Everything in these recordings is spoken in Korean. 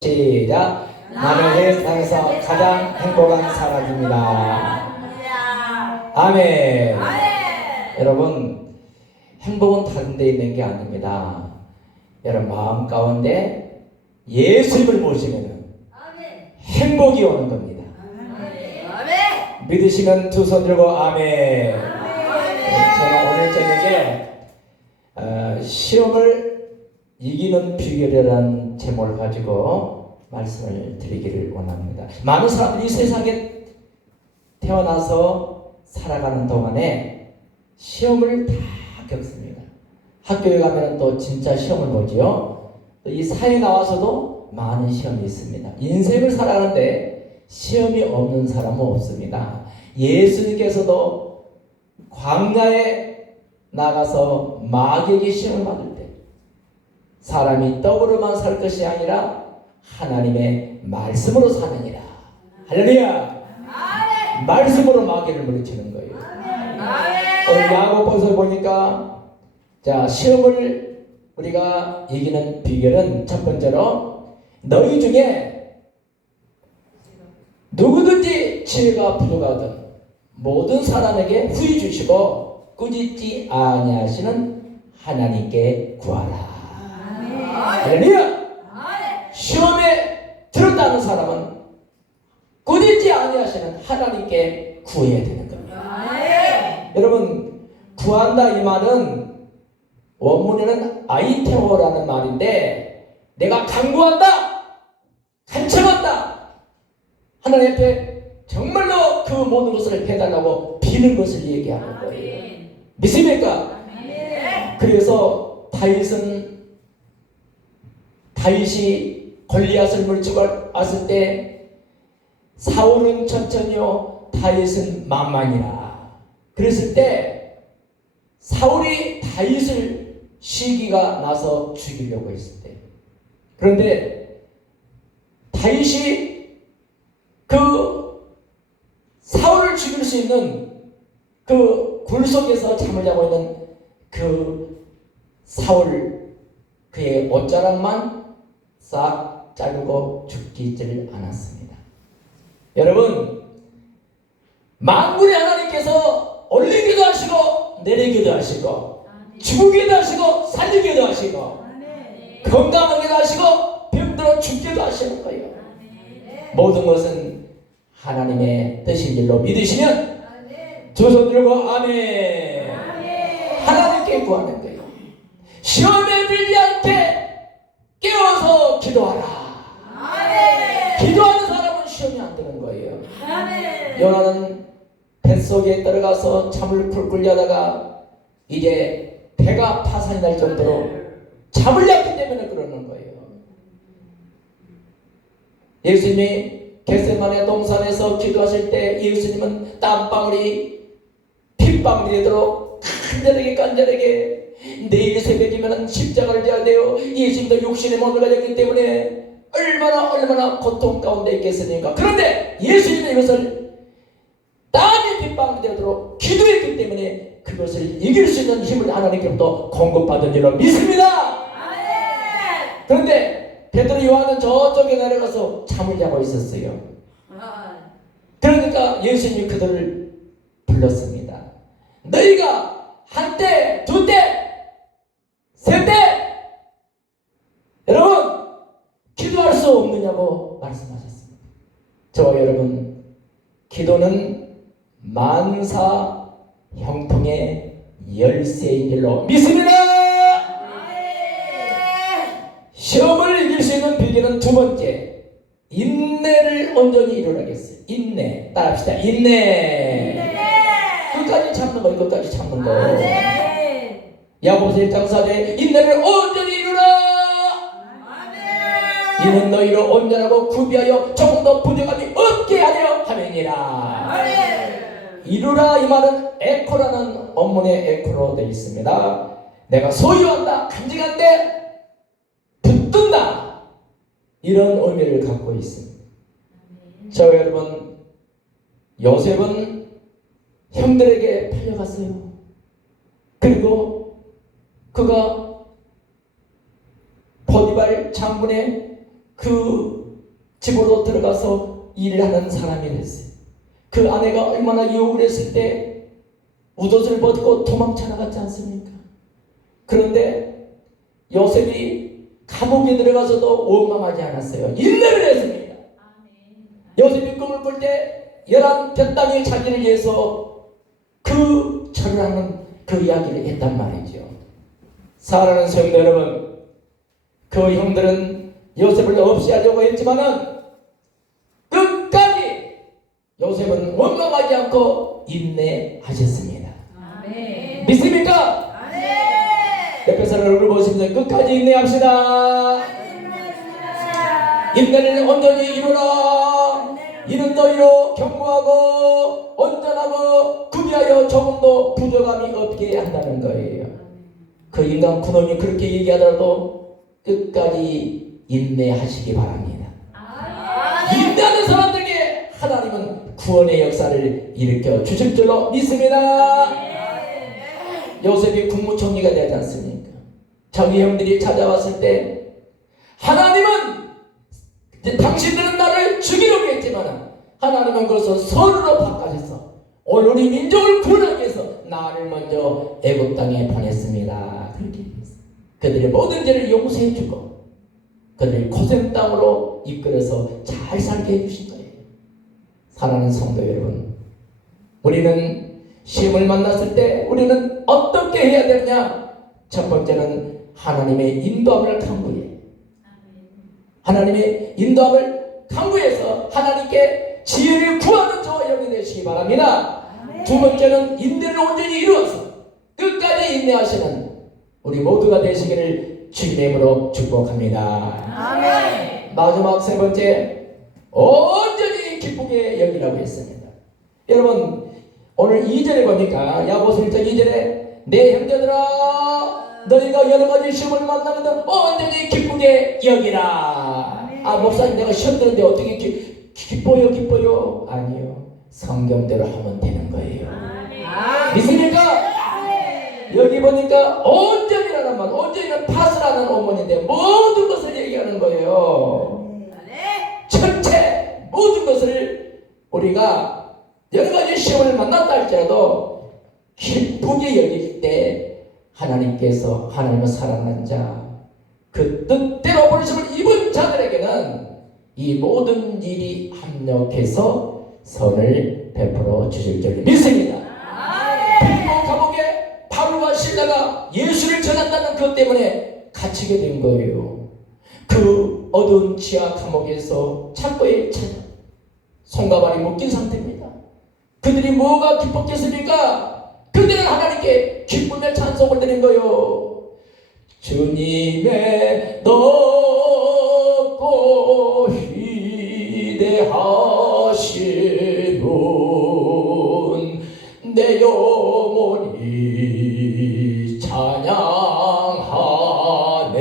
시작. 나는 세상에서 가장 행복한 사람입니다. 아멘. 여러분, 행복은 다른 데 있는 게 아닙니다. 여러분 마음 가운데 예수님을 모시면 행복이 오는 겁니다. 믿으시면 두 손 들고 아멘. 저는 오늘 저녁에 시험을 이기는 비결이라는 제목을 가지고 말씀을 드리기를 원합니다. 많은 사람들이 이 세상에 태어나서 살아가는 동안에 시험을 다 겪습니다. 학교에 가면 또 진짜 시험을 보지요. 또 이 사회에 나와서도 많은 시험이 있습니다. 인생을 살아가는데 시험이 없는 사람은 없습니다. 예수님께서도 광야에 나가서 마귀에게 시험을 받을 때 사람이 떡으로만 살 것이 아니라 하나님의 말씀으로 사느니라. 할렐루야. 말씀으로 마귀를 물리치는 거예요. 오늘 야고보서 보니까 자, 시험을 우리가 이기는 비결은 첫 번째로 너희 중에 누구든지 지혜가 부족하든 모든 사람에게 후히 주시고 꾸짖지 아니하시는 하나님께 구하라. 할렐루야. 시험에 들었다는 사람은 꾸짖지 아니하시는 하나님께 구해야 되는 겁니다. 여러분, 구한다 이 말은 원문에는 아이테오라는 말인데 내가 간구한다, 간청한다, 하나님 앞에 정말로 그 모든 것을 해달라고 비는 것을 얘기하는 거예요. 믿습니까? 그래서 다윗이 골리앗을 물리치고 왔을 때 사울은 천천히요 다윗은 만만이라 그랬을 때 사울이 다윗을 시기가 나서 죽이려고 했을 때, 그런데 다윗이 그 사울을 죽일 수 있는 그 굴 속에서 잠을 자고 있는 그 사울 그의 옷자락만 싹 자르고 죽이질 않았습니다. 여러분, 만군의 하나님께서 올리기도 하시고 내리기도 하시고 죽이기도 하시고 살리기도 하시고 건강하게도 하시고 병들어 죽기도 하시는 거예요. 모든 것은 하나님의 뜻인 줄로 믿으시면 두 손 들고 아멘. 하나님께 구하는 거예요. 시험에 들지 않게 깨워서 기도하라. 기도하는 사람은 시험이 안 되는 거예요. 요나는 뱃속에 들어가서 잠을 풀 하다가 이제 배가 파산이 날 정도로 잠을 잤기 때문에 그러는 거예요. 예수님이 겟세마네 동산에서 기도하실 때 예수님은 땀방울이 핏방울이 되도록 간절하게 내일 새벽이면 십자가를 져야 돼요. 예수님도 육신의 몸을 가졌기 때문에 얼마나 고통 가운데 있겠습니까? 그런데 예수님은 이것을 땀이 빗방울이 되도록 기도했기 때문에 그것을 이길 수 있는 힘을 하나님께로부터 공급받은 줄로 믿습니다. 그런데 베드로 요한은 저쪽에 내려가서 잠을 자고 있었어요. 그러니까 예수님이 그들을 불렀습니다. 너희가 한때, 두때, 세때 여러분 기도할 수 없느냐고 말씀하셨습니다. 저와 여러분, 기도는 만사 형통의 열쇠인 줄로 믿습니다. 시험을 이길 수 있는 비결은 두 번째, 인내를 온전히 이루라겠어요. 인내. 따라합시다. 인내. 끝까지 참는 거, 끝까지 참는 거. 야고보서 1장 4절에 인내를 온전히 이루라. 이는 너희로 온전하고 구비하여 조금 더 부족함이 없게 하려 함이니라. 이루라 이 말은 에코라는 원문의 에코로 되어 있습니다. 내가 소유한다, 간직한데 붙든다, 이런 의미를 갖고 있습니다. 저 여러분, 요셉은 형들에게 팔려갔어요. 그리고 그가 포디발 장군의 그 집으로 들어가서 일을 하는 사람이 됐어요. 그 아내가 얼마나 유혹을 했을 때 웃옷을 벗고 도망쳐 나갔지 않습니까? 그런데 요셉이 감옥에 들어가서도 원망하지 않았어요. 인내를 했습니다. 요셉이 꿈을 꿀 때 11볕땅이 자기를 위해서 그 절을 하는 그 이야기를 했단 말이죠. 사랑하는 성도 여러분, 그 형들은 요셉을 없이 하려고 했지만은 끝까지 요셉은 원망하지 않고 인내하셨습니다. 아멘. 믿습니까? 아멘. 옆에 사람 얼굴 보시면서 끝까지 인내합시다. 인내를 온전히 이루라. 이는 너희로 견고하고 온전하고 구비하여 조금도 부족함이 없게 한다는 거예요. 그 인간 그놈이 그렇게 얘기하더라도 끝까지 인내하시기 바랍니다. 인내하는 사람들에게 하나님은 구원의 역사를 일으켜 주실 줄로 믿습니다. 요셉이 국무총리가 되지 않습니까? 자기 형들이 찾아왔을 때 하나님은 이제 당신들은 나를 죽이려고 했지만 하나님은 그것을 선으로 바꿔주셔서 오늘 우리 민족을 구원하기 위해서 나를 먼저 애굽 땅에 보냈습니다. 그렇게 했어요. 그들의 모든 죄를 용서해주고 그들을 고생 땅으로 이끌어서 잘 살게 해주신 거예요. 사랑하는 성도 여러분, 우리는 시험을 만났을 때 우리는 어떻게 해야 되느냐? 첫 번째는 하나님의 인도함을 강구해. 하나님의 인도함을 강구해서 하나님께 지혜를 구하는 저와 여러분이 되시기 바랍니다. 두 번째는 인내를 온전히 이루어서 끝까지 인내하시는 우리 모두가 되시기를 주님의 이름으로 축복합니다. 아멘. 마지막 세 번째, 온전히 기쁘게 여기라고 했습니다. 여러분, 오늘 2절에 보니까 야고보서 1장 2절에 내 형제들아 너희가 여러 가지 시험을 만나거든 온전히 기쁘게 여기라. 아, 목사님 내가 시험 드는데 어떻게 기뻐요? 아니요. 성경대로 하면 되는 거예요. 믿습니까? 여기 보니까 온전이라는 말, 온전히는 파스라는 어머니인데 모든 것을 얘기하는 거예요. 전체 모든 것을 우리가 여러 가지 시험을 만났다 할지라도 기쁘게 여길 때 하나님께서 하나님을 사랑하는 자, 그 뜻대로 부르심을 입은 자들에게는 이 모든 일이 합력해서 선을 베풀어 주실 줄 믿습니다. 빌보 감옥에 바울과 실라가 예수를 전한다는 것 때문에 갇히게 된 거예요. 그 어두운 지하 감옥에서 창고에 찾아 손과 발이 묶인 상태입니다. 그들이 뭐가 기뻤겠습니까? 그들은 하나님께 기쁨의 찬송을 드린 거요. 주님의 높고 위대하신 분 내 영혼이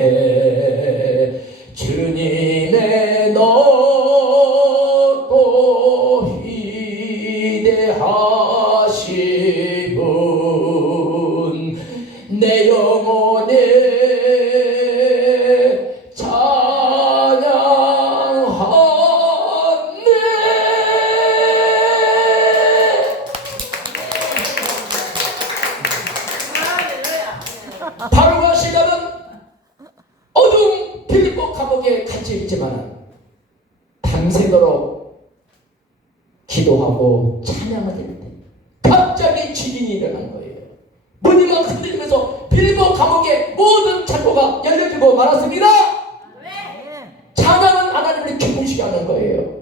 찬양하네. 주님의 높고 위대하신 분 내 영혼이 찬양하네. 바울과 시라는 어두운 빌립보 감옥에 갇혀 있지만 밤새도록 기도하고 찬양을 할 때 갑자기 지진이 일어난 거예요. 문이 막 흔들리면서 빌립보 감옥의 모든 창고가 열려지고 말았습니다. 찬양은 하나님을 기쁘시게 하는 거예요.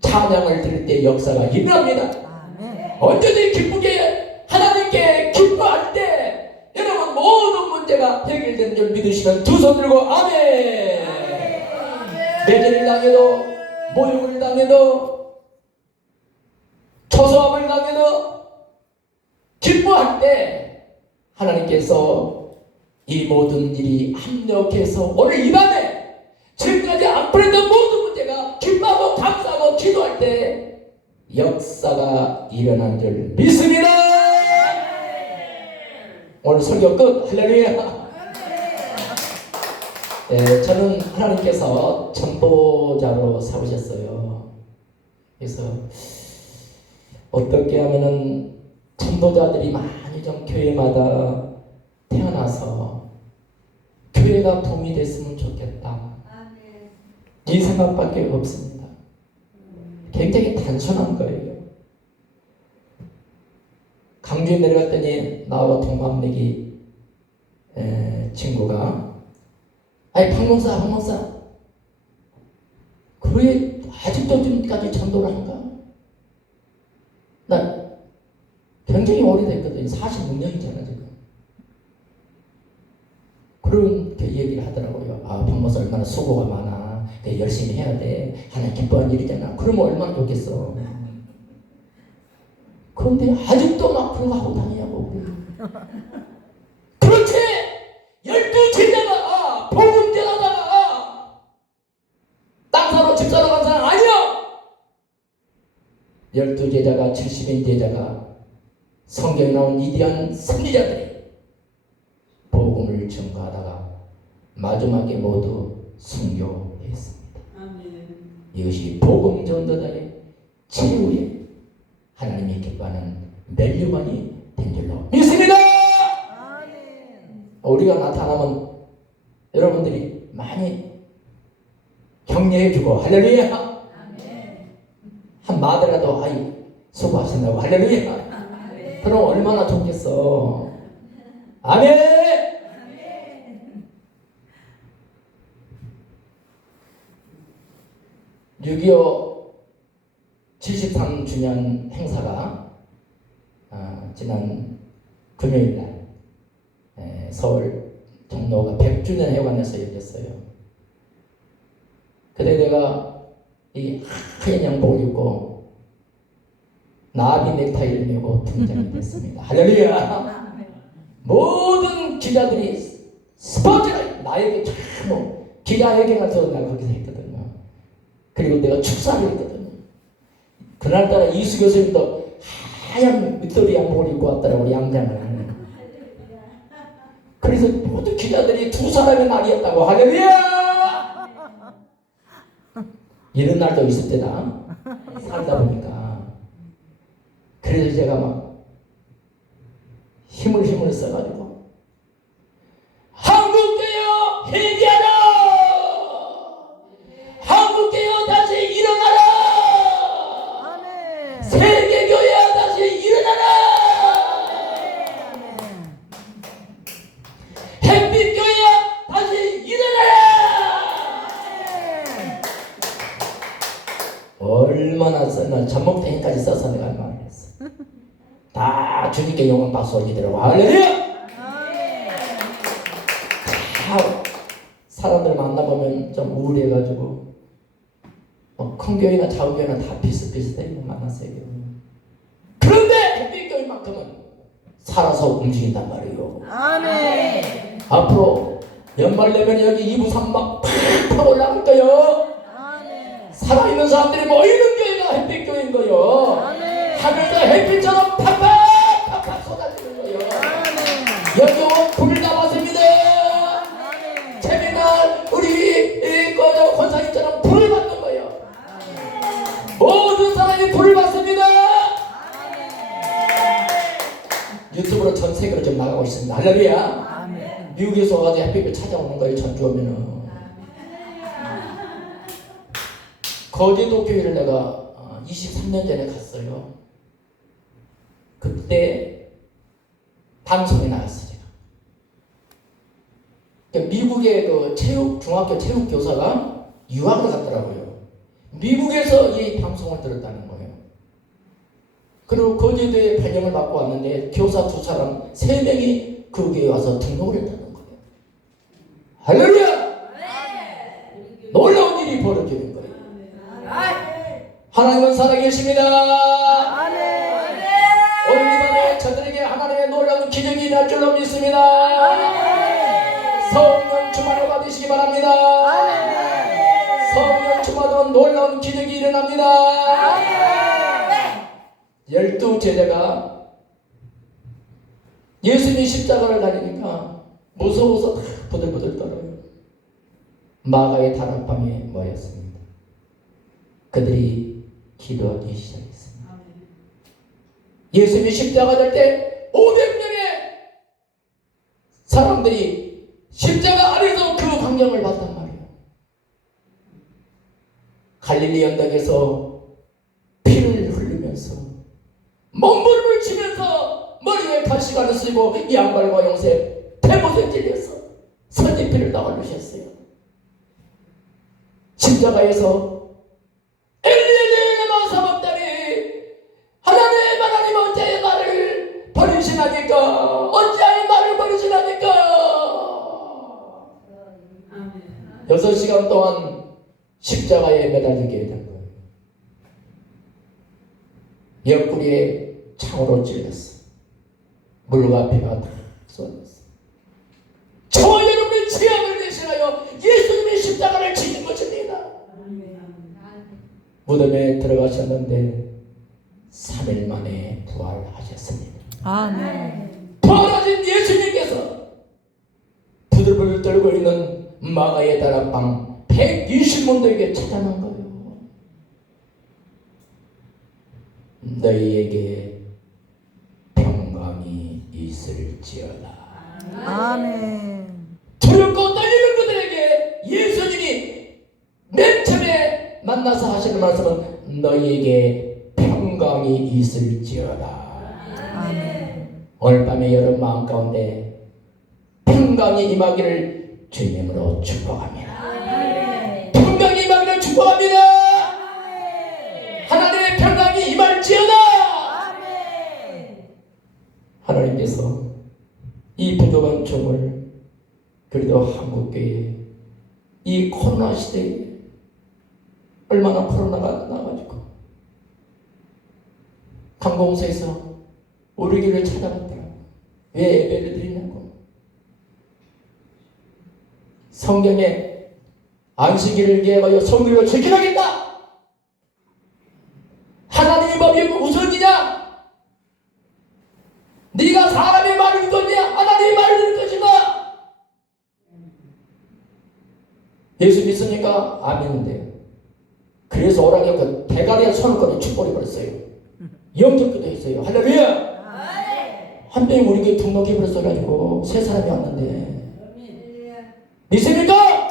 찬양을 들을 때 역사가 일어납니다. 언제든지 기쁘게 하나님께 기뻐할 때 여러분 모든 문제가 해결되는 줄 믿으시면 두 손 들고 아멘. 매질을 당해도 모욕을 당해도 초소함을 당해도 기뻐할 때 하나님께서 이 모든 일이 합력해서 오늘 이 밤에 지금까지 안 풀렸던 모든 문제가 기뻐하고 감사하고 기도할 때 역사가 일어난 줄 믿습니다. 오늘 설교 끝. 할렐루야. 저는 하나님께서 전도자로 세우셨어요. 그래서 어떻게 하면은 전도자들이 많이 좀 교회마다 태어나서 교회가 붐이 됐으면 좋겠다. 이 생각밖에 없습니다. 굉장히 단순한 거예요. 강주에 내려갔더니 나와 동갑내기 친구가 아니 박목사 그게 아직도 지금까지 전도를 한가? 나 굉장히 오래됐거든요. 46년이잖아 지금. 그런 얘기를 하더라고요. 아 박목사 얼마나 수고가 많아. 열심히 해야 돼. 하나님 기뻐하는 일이잖아. 그러면 얼마나 좋겠어. 그런데 아직도 막 그런 거 하고 다니냐고. 그렇지! 12제자가 복음 전하다가 땅 사러 집 사러 간 사람 아니야! 12제자가 70인 제자가 성경에 나온 위대한 선지자들이 복음을 전가하다가 마지막에 모두 순교했습니다. 이것이 복음 전도자의 최후의 하나님이 기뻐하는 멸류관이 된 줄로 믿습니다. 우리가 나타나면 여러분들이 많이 격려해주고 할렐루야. 한 마디라도 아이 수고하신다고 할렐루야. 그럼 얼마나 좋겠어. 아멘. 6.25 73주년 행사가 지난 금요일날 서울 종로가 100주년 회관에서 열렸어요. 그때 내가 이 하얀 양복을 입고 나비 넥타이를 메고 등장이 됐습니다. 할렐루야. 모든 기자들이 스포트라이트 나에게 참 기자회견을 서 내가 거기서 했거든요. 그리고 내가 축사를 했거든요. 그날따라 이수 교수님도 하얀 밑도리 양복을 입고 왔더라고. 양장을. 그래서 모든 기자들이 두 사람의 날이었다고. 할렐루야. 이런 날도 있을 때다. 살다 보니까. 그래서 제가 막 힘을 써가지고 한국교회 회개하라! 한국교회 다시 일어나라! 세계교회야 다시 일어나라! 햇빛교회야 다시 일어나라! 얼마나 썼나 전목대행까지 써서 내가 말을 했어. 다 주님께 영광 박수 올리더라고. 할렐루야! 사람들 만나보면 좀 우울해가지고 큰 교회나 작은 교회나 다 비슷비슷해. 만났어요. 그런데 햇빛교회만큼은 살아서 움직인단 말이에요. 아멘. 앞으로 연말 되면 여기 2부 3막 팍팍 올라갈 거예요. 살아있는 사람들이 모이는 교회가 햇빛교회인 거예요. 하늘에서 햇빛처럼 팍팍 쏟아지는 거예요. 여기 온 불을 담았습니다. 재미난 우리 권사님처럼 불을 받는 거예요. 모든 사람이 불을 받습니다. 유튜브로 전 세계로 좀 나가고 있습니다. 할렐루야. 미국에서 와가지고 햇빛을 찾아오는 거예요. 전주 오면은. 거제도 교회를 내가 23년 전에 갔어요. 그때 방송에 나갔어요. 제가. 그러니까 미국의 그 중학교 체육 교사가 유학을 갔더라고요. 미국에서 이 방송을 들었다는 거예요. 그리고 거제도에 발령을 받고 왔는데 교사 2사람 3명이 그 교회에 와서 등록을 했다는 거예요. 할렐루야! 놀라운 일이 벌어지는 거예요. 하나님은 살아계십니다. 오늘 이 밤에 저들에게 하나님의 놀라운 기적이 일어날 줄로 믿습니다. 성령 충만을 받으시기 바랍니다. 성령 충만은 놀라운 기적이 일어납니다. 12제자가 예수님이 십자가를 달리니까 무서워서 다 부들부들 떨어요. 마가의 다락방에 모였습니다. 그들이 기도하기 시작했습니다. 예수님이 십자가 될 때 500명의 사람들이 십자가 아래서 그 광경을 봤단 말이에요. 갈릴리 언덕에서 피를 흘리면서 몸부림을 치면서 머리에 가시관을 쓰고 양발과 용새 배못에 찔려서 선지피를 다 흘리셨어요. 십자가에서 엘리엘리 라마 사박다니 하나님 어찌하여 나를 버리시나니까 어찌하여 나를 버리시나니까 6시간 동안 십자가에 매달리게 된 거예요. 옆구리에 창으로 찔렸어. 물과 피가 다 쏟았어. 저와 여러분의 죄악을 대신하여 예수님의 십자가를 지킨 것입니다. 무덤에 들어가셨는데 3일 만에 부활하셨습니다. 아멘. 부활하신 예수님께서 부들부들 떨고 있는 마가의 다락방 120문도에게 찾아난 거예요. 너희에게 평강이 있을지어다. 아멘. 두렵고 떨리는 그들에게 예수님이 맨 처음에 만나서 하시는 말씀은 너희에게 평강이 있을지어다. 아멘. 오늘 밤에 여러분 마음 가운데 평강이 임하기를 주님으로 축복합니다. 평강이 임하기를 축복합니다. 하나님의 평강이 임할지어다. 하나님께서 이 부족한 종을 그래도 한국교회 이 코로나 시대에 얼마나 코로나가 나가지고 관공서에서 우리 교회를 찾아갔더라고. 왜 예배를 드리냐고. 성경에 안식일을 계획하여 성경을 지키겠다. 하나님의 법이 우선이냐? 네가 사람의 말을 듣느냐? 하나님의 말을 듣는 것이다. 예수 믿습니까? 안 믿는데요. 그래서 오락에 그 대가리에 손을 꺼내 축복해 버렸어요. 영접기도 했어요. 할렐루야. 한 명이 우리 교회 등록해 버렸어가지고 세 사람이 왔는데 믿습니까?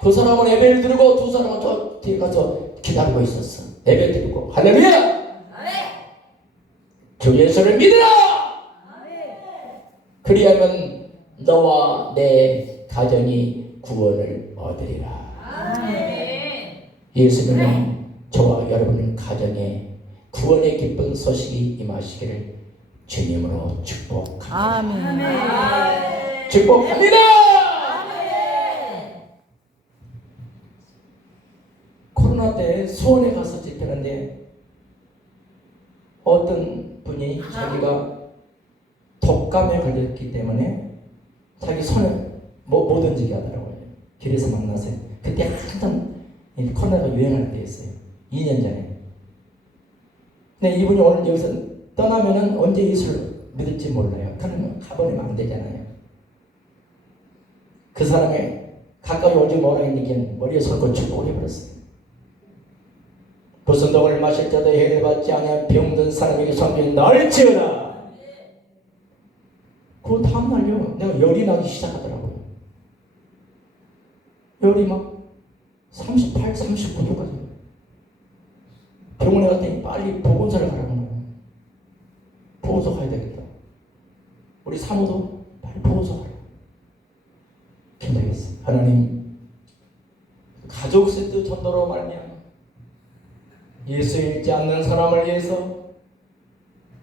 그 사람은 예배를 드리고 두 사람은 저 뒤에 가서 기다리고 있었어. 예배 드리고 할렐루야. 주 예수를 믿으라. 그리하면 너와 내 가정이 구원을 얻으리라. 예수님은 저와 여러분 가정에 구원의 기쁜 소식이 임하시기를 주님으로 축복합니다. 아멘. 축복합니다. 코로나 때 수원에 가서 집회하는데 어떤 분이 자기가 독감에 걸렸기 때문에 자기 손을 못 던지게 하더라고요. 길에서 만나서 그때 한참 코로나가 유행할 때였어요. 2년 전에. 근데 이분이 오늘 여기서 떠나면은 언제 예수를 믿을지 몰라요. 그러면 가버리면 안 되잖아요. 그 사람이 가까이 오지 말라 했는데 머리에 손을 축복해버렸어요. 부선독을 마실 때도 해례받지 않아 병든 사람에게 손을 날지어라. 그 다음날요 내가 열이 나기 시작하더라고요. 열이 막 38, 39도까지. 병원에 갔더니 빨리 보건소를 가라고 하는. 보건소 가야 되겠다. 우리 사모도 빨리 보건소 가라. 기도했어. 하나님, 가족 세트 전도로 말미암아 예수 믿지 않는 사람을 위해서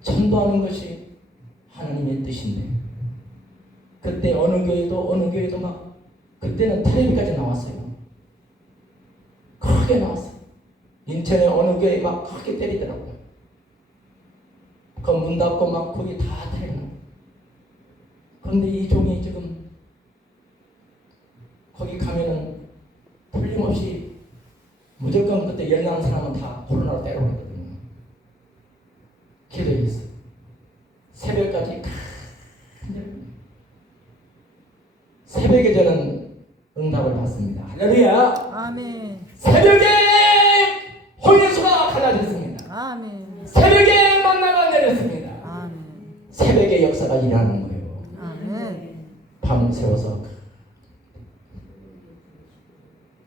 전도하는 것이 하나님의 뜻인데, 그때 어느 교회도 막 그때는 텔레비까지 나왔어요. 크게 나왔어요. 인천에 어느 교회 막 크게 때리더라고요. 그 문 닫고 막 거기 다 때리는. 그런데 이 종이 지금 거기 가면은 틀림없이 무조건 그때 연락한 사람은 다 코로나로 때려버렸거든요. 기도했어요. 새벽까지 새벽에 저는 응답 새벽에 홍해수가 갈라졌습니다. 아멘. 새벽에 만나가 내렸습니다. 아멘. 새벽에 역사가 일어나는 거예요. 아멘. 밤을 새워서.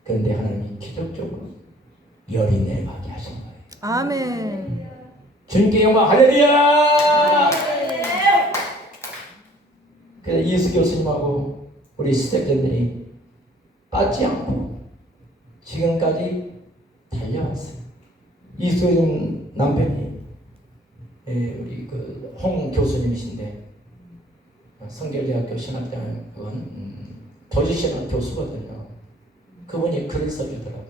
그런데 하나님이 기적적으로 열이 내려가게 하신 거예요. 아멘. 주님께 영광. 할렐루야. 그래서 이수 교수님하고 우리 시작자들이 빠지지 않고 지금까지 달려왔어요. 이수 교수님 남편이 우리 그 홍 교수님이신데 성결대학교 신학대학원 도지신학 교수거든요. 그분이 글을 써주더라고요.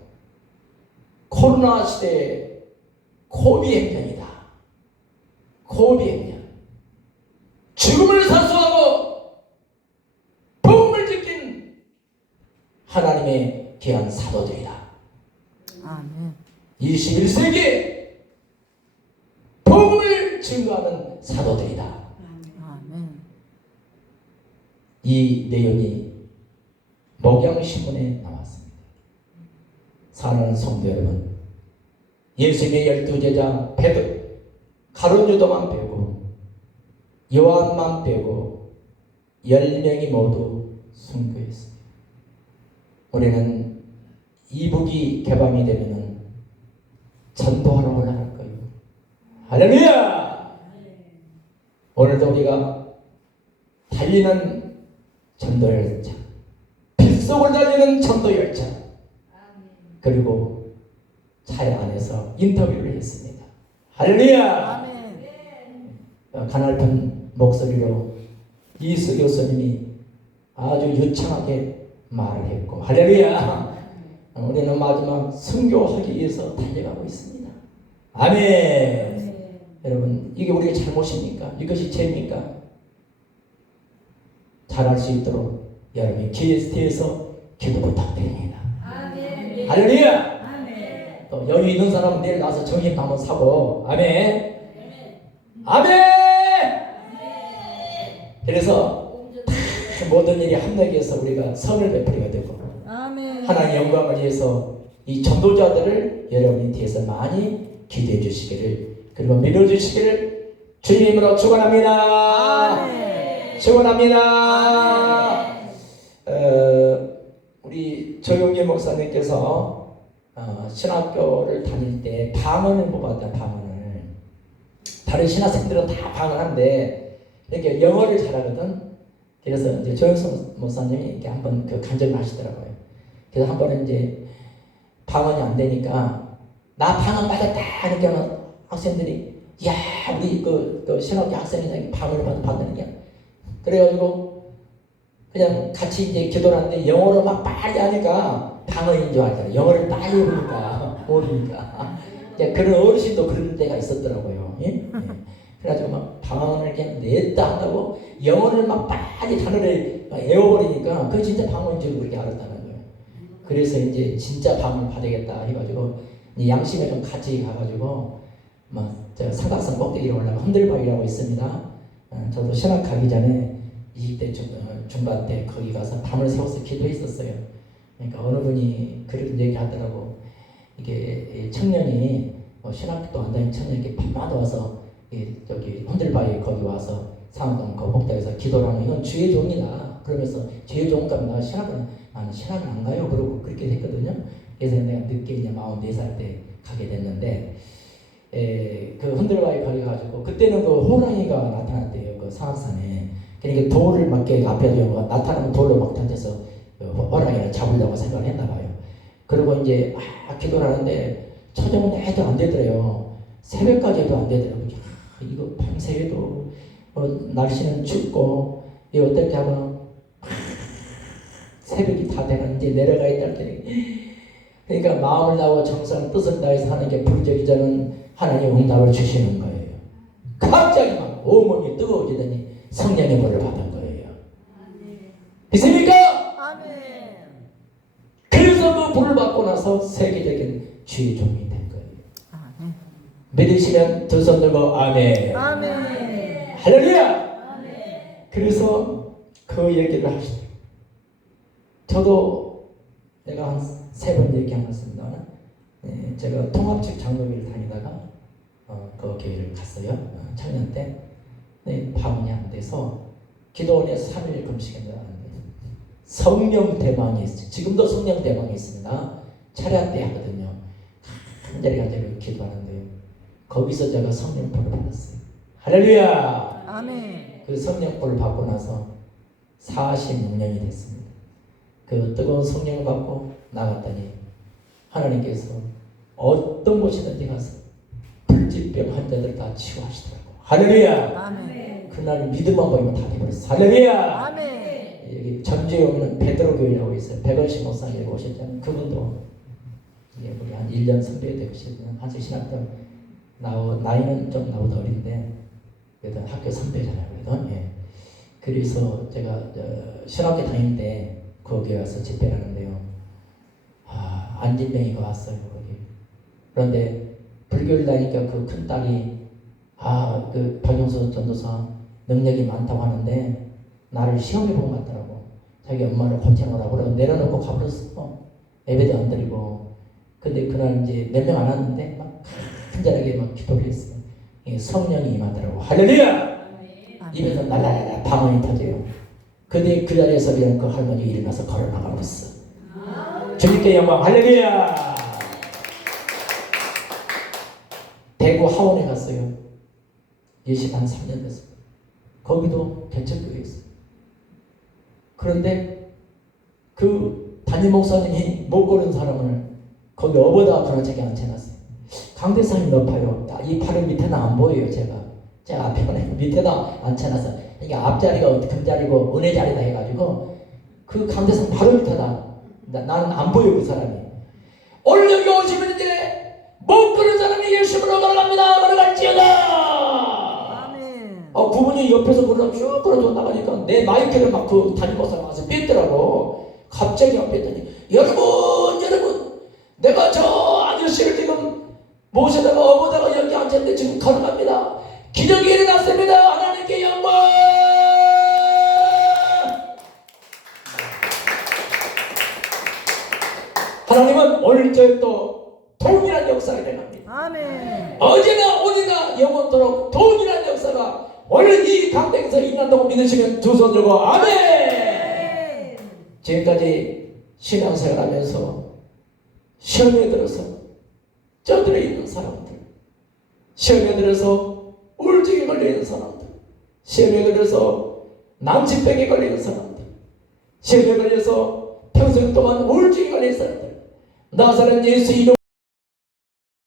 코로나 시대에 고비행전이다. 고비행전. 죽음을 사수하고 복음을 지킨 하나님의 귀한 사도들이다. 아멘. 21세기에 복음을 증거하는 사도들이다. 아멘. 이 내용이 목양신문에 나왔습니다. 사랑하는 성도 여러분, 예수님의 12제자 베드로, 가룟 유다만 빼고 요한만 빼고 10명이 모두 순교했습니다. 우리는 이북이 개방이 되면은 전도하러 올라갈 거예요. 할렐루야! 오늘도 우리가 달리는 전도열차, 빗속을 달리는 전도열차, 그리고 차에 안에서 인터뷰를 했습니다. 할렐루야! 아멘. 가냘픈 목소리로 이수 교수님이 아주 유창하게 말을 했고, 할렐루야! 우리는 마지막 선교하기 위해서 달려가고 있습니다. 아멘! 여러분, 이게 우리의 잘못입니까? 이것이 죄입니까? 잘할 수 있도록 여러분이 KST에서 기도 부탁드립니다. 아멘. 할렐루야! 아멘. 또 여유 있는 사람은 내일 나서 정신 한번 사고, 아멘! 아멘! 그래서 모든 일이 합력해서 우리가 선을 베풀어야 되고, 아멘. 하나님의 영광을 위해서 이 전도자들을 여러분이 뒤에서 많이 기도해 주시기를, 그리고 밀어주시기를 주님으로 축원합니다. 아멘. 축원합니다. 우리 조용기 목사님께서 신학교를 다닐 때 방언을 뽑았다. 방언을. 다른 신학생들은 다 방언한데 이렇게 영어를 잘하거든. 그래서 이제 조영성 목사님이 이렇게 한번 그 간증을 하시더라고요. 그래서 한 번은 이제 방언이 안 되니까 나 방언 받았다 하니까 학생들이 야 우리 그 신학교 학생이 방언을 받는 게 그래가지고 그냥 같이 이제 기도를 하는데 영어로 막 빨리 하니까 방언인 줄 알잖아요. 영어를 빨리 부르니까 모르니까 그런 어르신도 그런 때가 있었더라고요. 예? 예. 그래가지고 막 방언을 그냥 냈다 한다고 영어를 막 빨리 단어를 외워버리니까 그게 진짜 방언인 줄 그렇게 알았다는 거예요. 그래서 이제 진짜 방언을 받아야겠다 해가지고 양심에 좀 같이 가가지고 막 삼각산 꼭대기로 올라가 흔들바위라고 있습니다. 저도 신학 가기 전에 20대 중반 때 거기 가서 밤을 새워서 기도했었어요. 그러니까 어느 분이 그런 얘기 하더라고. 이게 청년이 신학도 안 다니는 청년이 이렇게 밤마다 와서 저기 흔들바위 거기 와서 상암동 거복당에서 기도를 하면 이건 주의 종이다. 그러면서 주의 종가 나는 신학은 안 가요. 그러고 그렇게 했거든요. 그래서 내가 늦게 이제 44살 때 가게 됐는데 그 흔들바위 거기 가지고 그때는 그 호랑이가 나타났대요. 그 상악산에. 그러니까 돌을 막 앞에서 나타나면 돌로 막 던져서 호랑이를 잡으려고 생각을 했나 봐요. 그리고 이제 기도를 하는데 초정은 해도 안 되더래요. 새벽까지 해도 안 되더라고요. 이거 밤새 해도 날씨는 춥고 이 어떻게 하면 새벽이 다 되는 이제 내려가 있다 때 그러니까 마음을 다하고 정성 뜻을 다해서 하는 게 불적이자는 하나님 응답을 주시는 거예요. 갑자기 막 온몸이 뜨거워지더니 성령의 불을 받은 거예요. 믿습니까? 아멘. 그래서 그 불을 받고 나서 세계적인 주의 종이 된 거예요. 아멘. 믿으시면 두 손 들고 아멘. 아멘. 할렐루야. 아멘. 그래서 그 얘기를 하시더라고요. 저도 내가 한 3번 얘기해봤습니다. 제가 통합식 장로교를 다니다가 그 교회를 갔어요. 청년 때. 파문이 안 돼서 기도원에서 3일 금식했는데 성령 대망이 있어요. 지금도 성령 대망이 있습니다. 차례 때 하거든요. 간절히 기도하는데요. 거기서 제가 성령불을 받았어요. 할렐루야! 아멘. 그 성령불을 받고 나서 46년이 됐습니다. 그 뜨거운 성령을 받고 나갔더니 하나님께서 어떤 곳이든지 가서 불치병 환자들 다 치유하시더라고요. 할렐루야! 아멘. 그날 믿음만 보이면 다 돼버렸어. 할렐루야! 아멘. 여기 전주에 오면 베드로 교회라고 있어요. 백원식 목사님 오셨잖아요. 그분도 우리 한 1년 선배 되시는 한시 신학교 나이는 좀 나보다 어린데 그래도 학교 선배잖아요. 그래도 그래서 제가 신학교 다닐 때 거기 와서 집회를 하는데요. 안진병이가 왔어요. 거기. 그런데 불교를 다니까 그 큰 딸이 그 박영수 전도사 능력이 많다고 하는데 나를 시험해 본 것 같더라고. 자기 엄마를 고생하라고 그러고 내려놓고 가버렸어. 예배도 안 드리고. 근데 그날 이제 몇 명 안 왔는데 막 간절하게 막 기도를 했어요. 성령이 임하더라고. 할렐루야! 입에서 날라라라 방언이 터져요. 근데 그 자리에서 그냥 그 할머니 일어나서 걸어나가고 있어. 주님께 영광. 할렐루야! 대구 하원에 갔어요. 예식 한 3년 됐어요. 거기도 개척교회 있어요. 그런데 그 담임 목사님이 못 고른 사람을 거기 업어다가 그늘책에 앉혀놨어요. 강대상이 높아요. 이 팔을 밑에는 안 보여요. 제가 앞에 밑에다 앉혀놨어. 이게 앞자리가 금자리고 은혜 자리다 해가지고 그 강대상 바로 밑에다. 나는 안 보여 그 사람이. 오늘 여기 오시면 이제 못 고른 사람이 예수님으로 걸어갑니다. 걸어갈지어다. 아멘. 그분이 옆에서 그러다 쭉 걸어져 나가니까 내 마이크를 막 그 담임 목사가 와서 뺐더라고. 갑자기 안 뺐더니 여러분 내가 저 아저씨를 지금 모셔다가 업어다가 여기 앉았는데 지금 걸어갑니다. 기적이 일어났습니다. 하나님께 영광. 하나님은 오늘 또 동일한 역사가 일어납니다. 아멘. 어제나 오늘나 영원토록 동일한 역사가 오늘 이 강당에서 일어난다고 믿으시면 두 손 들고 아멘. 지금까지 신앙생활하면서 시험에 들어서 쪄들어 있는 사람들, 시험에 들어서 우울증에 걸리는 사람들, 시험에 걸려서 난치병에 걸리는 사람들, 시험에 걸려서 평생 동안 우울증에 걸린 사람들, 나사렛 예수 이름